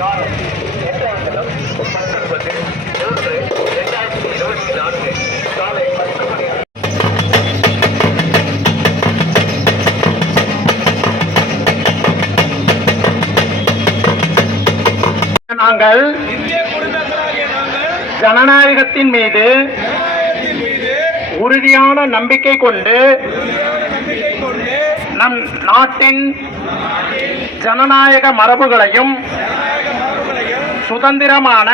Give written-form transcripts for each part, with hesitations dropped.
காலை 19/3/2024 காலை 10 மணி. நாங்கள் ஜனநாயகத்தின் மீது உறுதியான நம்பிக்கை கொண்டு நம் நாட்டின் ஜனநாயக மரபுகளையும் சுதந்திரமான,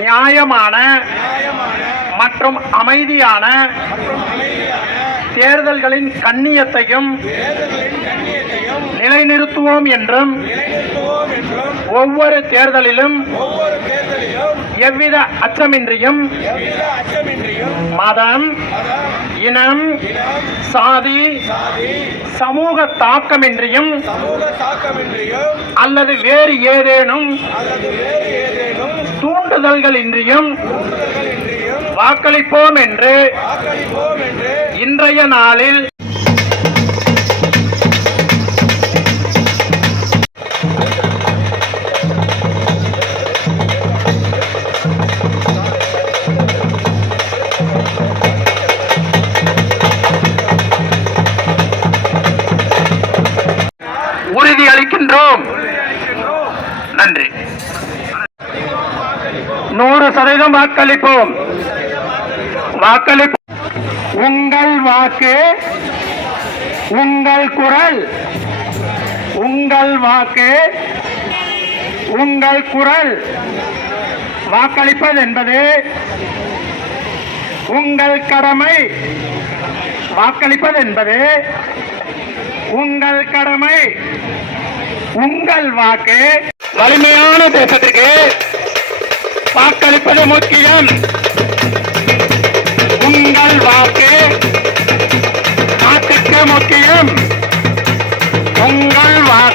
நியாயமான மற்றும் அமைதியான தேர்தல்களின் கண்ணியத்தையும் நிலைநிறுத்துவோம் என்றும் ஒவ்வொரு தேர்தலிலும் எவ்வித அச்சமின்றியும் மதம், இனம், சாதி, சமூக தாக்கமின்றியும் அல்லது வேறு ஏதேனும் தூண்டுதல்களின்றியும் வாக்களிப்போம் என்று இன்றைய நாளில் உறுதியளிக்கின்றோம். நன்றி. 100% வாக்களிப்போம். உங்கள் வாக்கு உங்கள் குரல். உங்கள் வாக்கு உங்கள் குரல். வாக்களிப்பது என்பது உங்கள் கடமை. வாக்களிப்பது என்பது உங்கள் கடமை. உங்கள் வாக்கு வலிமையான தேசத்திற்கு வாக்களிப்பது முக்கியம். உங்கள் வாக்கு நாட்டுக்கு முக்கியம். உங்கள் வாக்கு